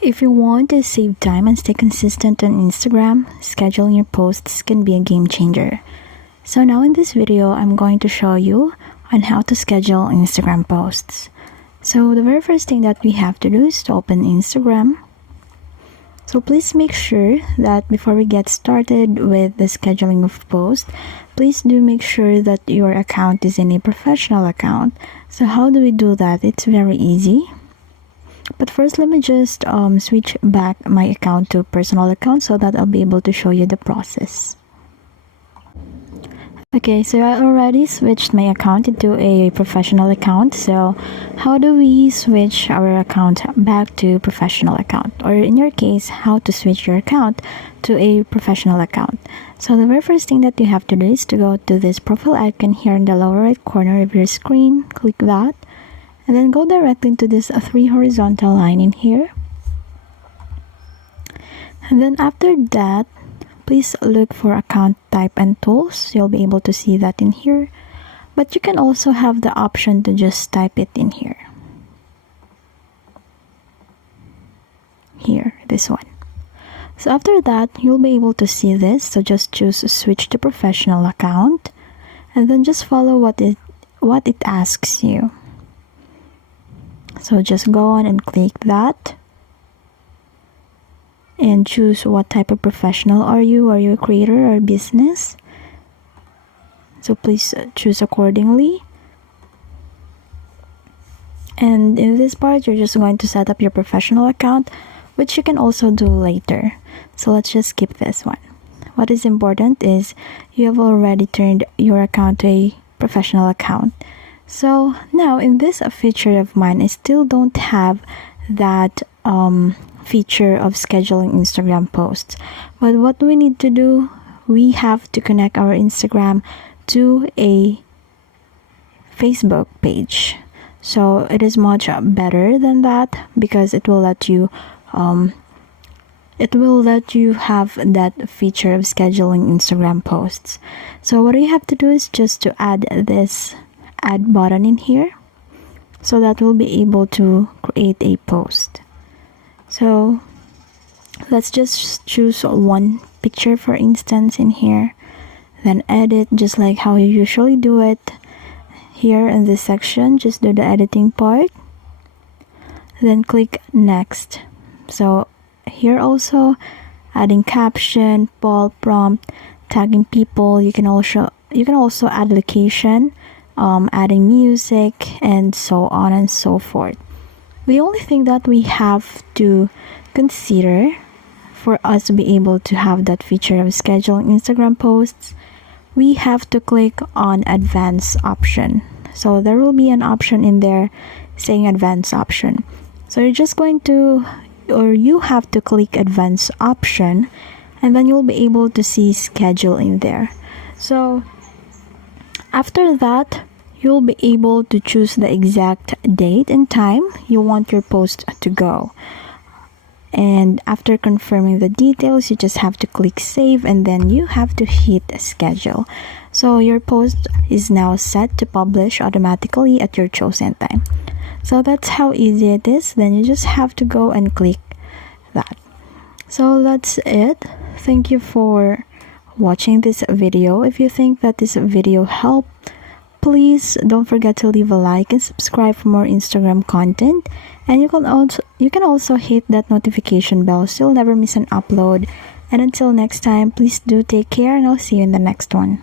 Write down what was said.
If you want to save time and stay consistent on Instagram, scheduling your posts can be a game changer. So now in this video, I'm going to show you on how to schedule Instagram posts. So the very first thing that we have to do is to open Instagram. So please make sure that before we get started with the scheduling of posts, please do make sure that your account is in a professional account. So how do we do that? It's very easy. But first, let me just switch back my account to personal account so that I'll be able to show you the process. Okay, so I already switched my account into a professional account. So how do we switch our account back to professional account? Or in your case, how to switch your account to a professional account? So the very first thing that you have to do is to go to this profile icon here in the lower right corner of your screen. Click that. And then go directly to this 3 horizontal line in here. And then after that, please look for account type and tools. You'll be able to see that in here. But you can also have the option to just type it in here. Here, this one. So after that, you'll be able to see this. So just choose switch to professional account. And then just follow what it asks you. So just go on and click that and choose what type of professional are you. Are you a creator or business? So please choose accordingly. And in this part, you're just going to set up your professional account, which you can also do later. So let's just skip this one. What is important is you have already turned your account to a professional account. So now in this feature of mine, I still don't have that feature of scheduling Instagram posts. But what we need to do, we have to connect our Instagram to a Facebook page. So it is much better than that because it will let you have that feature of scheduling Instagram posts. So what you have to do is just to add this add button in here so that we'll be able to create a post. So let's just choose one picture, for instance, in here, then edit just like how you usually do it. Here in this section, just do the editing part, then click next. So here also adding caption, poll prompt, tagging people. You can also add location, adding music, and so on and so forth. The only thing that we have to consider for us to be able to have that feature of scheduling Instagram posts, we have to click on advanced option. So there will be an option in there saying advanced option. So you're just going to, or you have to click advanced option, and then you'll be able to see schedule in there. So after that, you'll be able to choose the exact date and time you want your post to go. And after confirming the details, you just have to click save, and then you have to hit schedule. So your post is now set to publish automatically at your chosen time. So that's how easy it is. Then you just have to go and click that. So that's it. Thank you for watching this video. If you think that this video helped, please don't forget to leave a like and subscribe for more Instagram content. And you can also hit that notification bell so you'll never miss an upload. And until next time, please do take care, and I'll see you in the next one.